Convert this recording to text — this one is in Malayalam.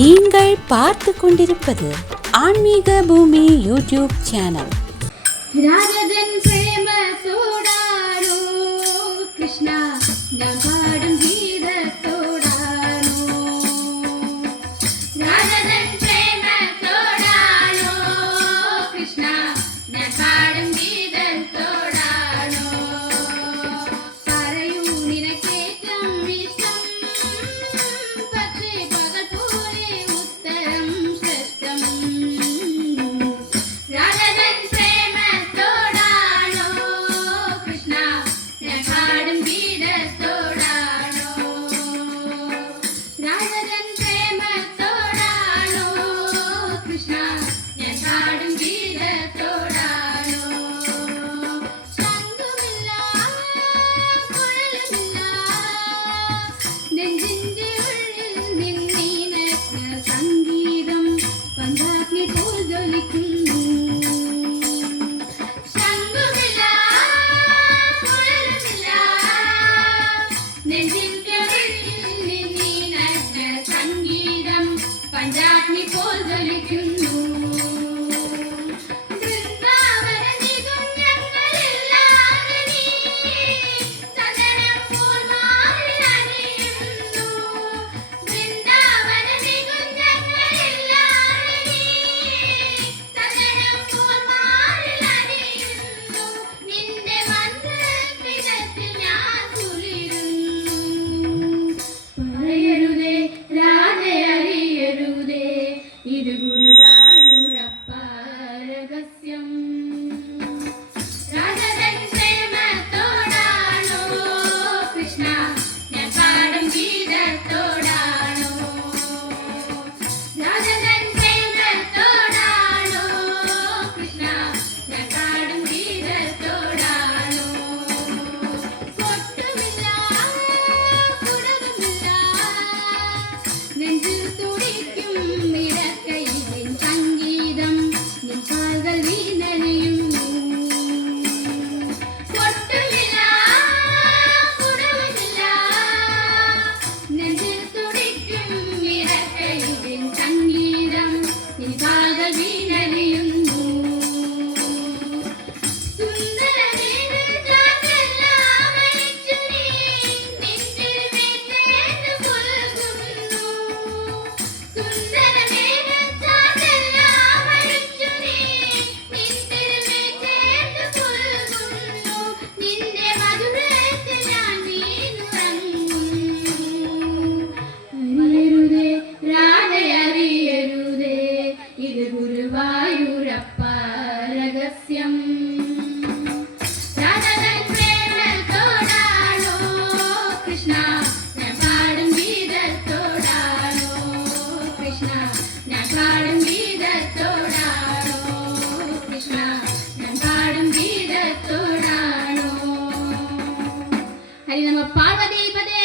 நீங்கள் பார்த்து கொண்டிருப்பது ஆன்மீக பூமி யூடியூப் சேனல். ராஜதன் பிரேம தோடானோ கிருஷ்ணா நான் பாடும் கீதத்தோடானோ ராஜதன் பிரேம தோடானோ கிருஷ்ணா நான் பாடும் கீதத்தோடானோ പറയൂ നിനക്കേറ്റം ഇഷ്ടം പക്ഷേ പകൽ പോലെ ഉത്തരം ശ്രേഷ്ഠം രാജതൻ പ്രേമത്തോടാണോ കൃഷ്ണ ഞാൻ പാടും ഗീതത്തോടാണോ രാജതൻ പ്രേമത്തോടാണോ കൃഷ്ണ ഞാൻ പാടും ഗീതത്തോടാണോ ശംഖുമില്ല കുഴലുമില്ല നെഞ്ചിന്റെ ഉള്ളിൽ നിന്നീനക്ക് സംഗീതം പഞ്ചാഗ്നി പോൽ ജ്വലിക്കുന്നു ശംഖുമില്ല കുഴലുമില്ല നെഞ്ചിന്റെ ഉള്ളിൽ നിന്നീനക്ക് സംഗീതം പഞ്ചാഗ്നി പോൽ ജ്വലിക്കുന്നു വൃന്ദാവന നികുഞ്ജങ്ങളില്ലാതെ നീ സദനം പോൽ മാറി അണിയുന്നു വൃന്ദാവന നികുഞ്ജങ്ങളില്ലാതെ നീ സദനം പോൽ മാറി അണിയുന്നു നിന്റെ മന്ത്രവിധത്തിൽ ഞാൻ തുളിരുന്നു പറയരുതേ രാധെ അറിയരുതേ ഇത് ഗുരുവായൂരപ്പ രഹസ്യം രാജതൻ പ്രേമത്തോടാണോ കൃഷ്ണ ഞാൻ പാടും ഗീതത്തോടാണോ രാജതൻ പ്രേമത്തോടാണോ കൃഷ്ണ ഞാൻ പാടും ഗീതത്തോടാണോ പൊട്ടുമില്ല കുടവുമില്ല നെഞ്ചിൽ തുടിക്കും ഇടക്കൈയിൻ സംഗീതം നിൻ കാൽകൾ വീണലിയുന്നു പൊട്ടുമില്ല കുടവുമില്ല നെഞ്ചിൽ തുടിക്കും ഇടക്കൈയിൻ സംഗീതം നിൻ കാൽകൾ വീണലിയുന്നു സുന്ദരമേത് ജാതെല്ലാം അഴിച്ചു നീ നിന്നിരുമേറ്റേറ്റു പുൽകുന്നു സുന്ദരമേത് ജാതെല്ലാം അഴിച്ചു നീ നിന്നിരുമേറ്റേറ്റു പുൽകുന്നു നിന്റെ മധുരത്തിൽ ഞാൻ വീണുറങ്ങുന്നു അറിയരുതേ രാധെ അറിയരുതേ ഇത് ഗുരുവായൂരപ്പ രഹസ്യം രാജതൻ പ്രേമത്തോടാണോ കൃഷ്ണ ഞാൻ പാടും ഗീതത്തോടാണോ കൃഷ്ണ ഞാൻ പാടും ഗീതത്തോടാണോ കൃഷ്ണ ഞാൻ പാടും ഗീതത്തോടാണോ ഹരി നമ പാർവതീപദേ